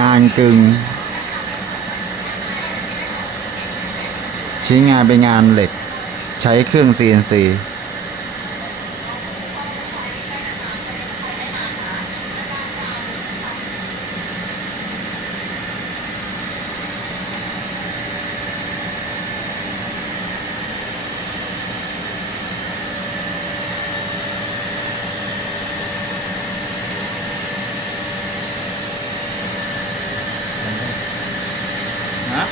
งานกึ่งชิ้นงานเป็นงานเหล็กใช้เครื่อง CNCนะ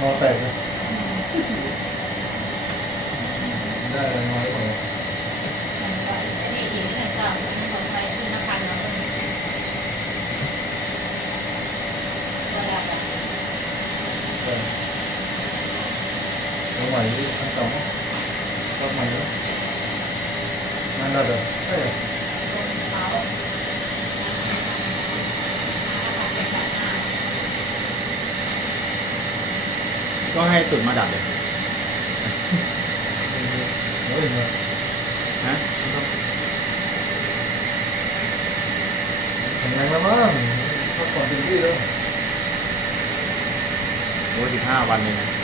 งอแตกเลยได้เลยน้อยกว่าจังหวะนี้ขั้นต่ำก็ใหม่แล้วนั่นได้เลยก็ให้ตุ่นมาดับเลยเฮ้ยเนี่ย นะ แข็งแรงแล้วมั้งพักผ่อนเต็มที่แล้ว โอ้15 วันเลยนะ